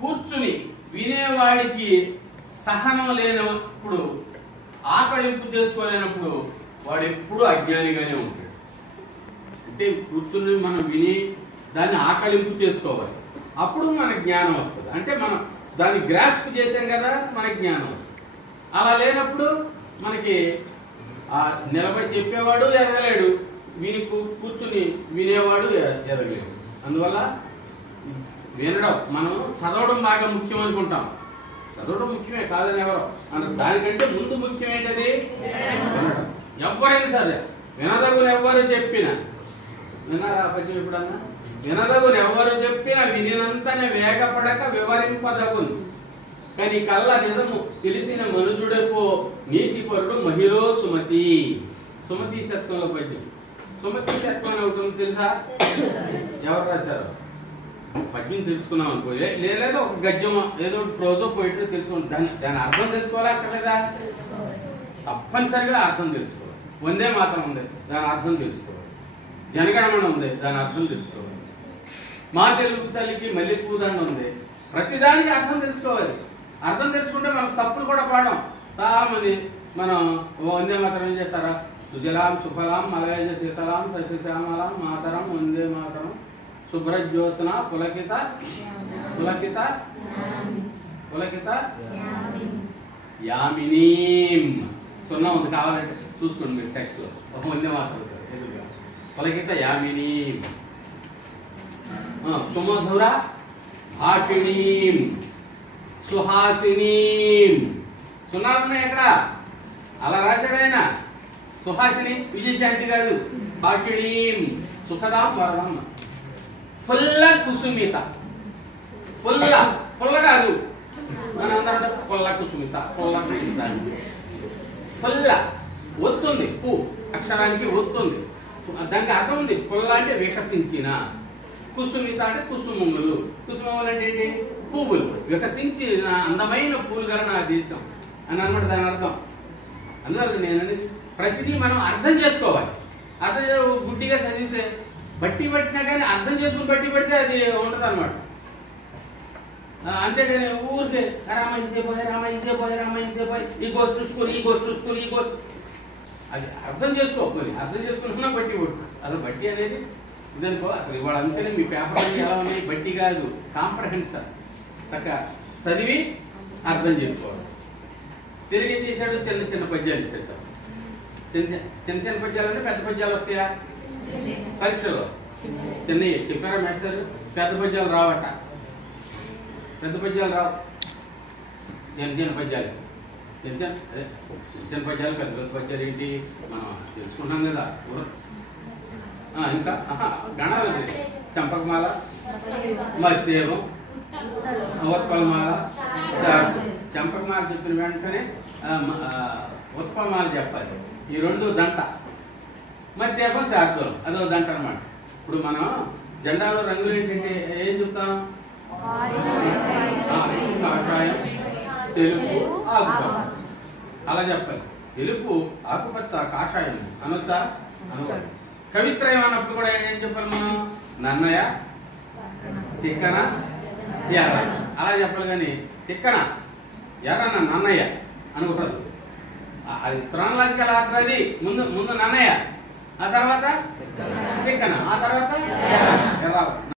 కూర్చుని వినేవాడికి సహనం లేనప్పుడు, ఆకలింపు చేసుకోలేనప్పుడు వాడు ఎప్పుడు అజ్ఞానిగానే ఉంటాడు. అంటే కూర్చుని మనం విని దాన్ని ఆకలింపు చేసుకోవాలి, అప్పుడు మనకు జ్ఞానం వస్తుంది. అంటే మనం దాన్ని గ్రాస్ప్ చేసాం కదా, మనకి జ్ఞానం వస్తుంది. అలా లేనప్పుడు మనకి నిలబడి చెప్పేవాడు ఎదగలేడు, కూర్చుని వినేవాడు ఎదగలేడు. అందువల్ల వినడం, మనం చదవడం బాగా ముఖ్యం అనుకుంటాం. చదవడం ముఖ్యమే కాదని ఎవరో అన్నారు. దానికంటే ముందు ముఖ్యం ఏంటది? వినడం. ఎవరైనా సరే వినదగును ఎవ్వరు చెప్పినా, విన్నారా పద్యం ఎప్పుడన్నా? వినదగును ఎవ్వరు చెప్పినా వినినంతనే వేగపడక వివరింపదగును, కానీ కళ్ళ నిజము తెలిసిన మనుజుడెపో నీతి పరుడు మహిళో సుమతి. సుమతి శతకంలో పద్యం. సుమతి శతకం ఒకటి తెలుసా? ఎవరు రాశారు? పద్యం తెలుసుకున్నాం అనుకో, లేదా ఒక గద్యం ఏదో ప్రోజో పోయిటో తెలుసుకున్నాం, దాని అర్థం తెలుసుకోవాలా అక్కర్లేదా? తప్పనిసరిగా అర్థం తెలుసుకోవాలి. వందే మాత్రం ఉంది, దాని అర్థం తెలుసుకోవాలి. జనగణమన ఉంది, దాని అర్థం తెలుసుకోవాలి. మా తెలుగు తల్లికి మల్లెపూదండ ఉంది, ప్రతిదానికి అర్థం తెలుసుకోవాలి. అర్థం తెలుసుకుంటే మనం తప్పులు కూడా పాడం. చాలా మంది మనం వందే మాత్రం ఏం చేస్తారా? సుజలాం సుఫలాం మలయజ శీతలాం సస్యశ్యామలాం మాతరం వందే మాతరం శుభ్రజ్యోత్స్న పులకిత పులకిత పులకిత యామినీం. సున్నా ఉంది, కావాలంటే చూసుకోండి మీరు టెక్స్ట్. ఒక వందే మాత్రం ఎదురుగా పులకిత యామినీం. సుమధుర భాషిణీం సుహాసినీం. సున్నాలు ఉన్నాయి ఎక్కడ? అలా రాశాడు ఆయన. సుహాసిని విజయశాంతి కాదు, భాషిణీం సుఖదాం వరదం. ఫుల్ల కుసుమిత. పుల్ల కాదు, మన అందరూ పుల్ల కుసుమిత, పుల్ల కుసుమిత. ఫుల్ల ఒత్తుంది, పు అక్షరానికి ఒత్తుంది, దానికి అర్థం ఉంది. పుల్ల అంటే వికసించిన, కుసుమిత అంటే కుసుమములు. కుసుమములు అంటే ఏంటి? పువ్వులు. వికసించిన అందమైన పూలు గల నా దేశం అని అన్నమాట దాని అర్థం. అందువల్ల నేను ప్రతిదీ మనం అర్థం చేసుకోవాలి. అర్థం గుడ్డిగా చదివితే బట్టి పట్టినా కానీ అర్థం చేసుకుని బట్టి పెడితే అది ఉండదు అనమాట. అంతేగాని ఊరికే రామ ఇదే పోయి రామ ఇదే పోయి రామ ఇదే పోయి ఈ గోస్ట్ చూసుకొని ఈ గోస్ట్ చూసుకొని ఈ గోస్ట్, అది అర్థం చేసుకోవాలి. అర్థం చేసుకుంటున్నా బట్టి కొట్టు. అసలు బట్టి అనేది ఇదనుకో. అసలు ఇవాళ అందుకని మీ పేపర్ ఎలా ఉన్నాయి? బట్టి కాదు, కాంప్రహెన్షన్. చక్కగా చదివి అర్థం చేసుకోవాలి. తిరిగి ఏం చేశాడు? చిన్న చిన్న పద్యాలు ఇచ్చేసాడు. చిన్న పద్యాలు అంటే పెద్ద పద్యాలు వస్తాయా పరీక్షలో? చిన్నవి చెప్పారా మాస్టర్? పెద్ద పద్యాలు రావట. పెద్ద పద్యాలు రావు, చిన్న పద్యాలు. చిన్న పద్యాలు పెద్ద పెద్ద పద్యాలు ఏంటి మనం తెలుసుకున్నాం కదా. ఇంకా గణాలు చంపకమాల, మధ్యమం, ఉత్పలమాల. చంపకమాల చెప్పిన వెంటనే ఉత్పలమాల చెప్పాలి. ఈ రెండు దంట. మధ్యమం శార్దూలం, అదో దంట అనమాట. ఇప్పుడు మనం జెండాలో రంగులు ఏంటంటే ఏం చెప్తాం? కాషాయం, తెలుపు, ఆకుపచ్చ. అలా చెప్పాలి. తెలుపు, ఆకుపచ్చ, కాషాయం అనొద్దా? అనుకోండి. కవిత్రయం అన్నప్పుడు కూడా ఏం చెప్పాలి మనం? నన్నయ, తిక్కన, ఎర్ర అలా చెప్పాలి. కానీ తిక్కన, ఎర్రన, నన్నయ్య అనకూడదు. అది క్రోనలాజికల్ ఆర్డర్. అది ముందు నన్నయ్య, ఆ తర్వాత తిక్కన, ఆ తర్వాత ఎర్ర.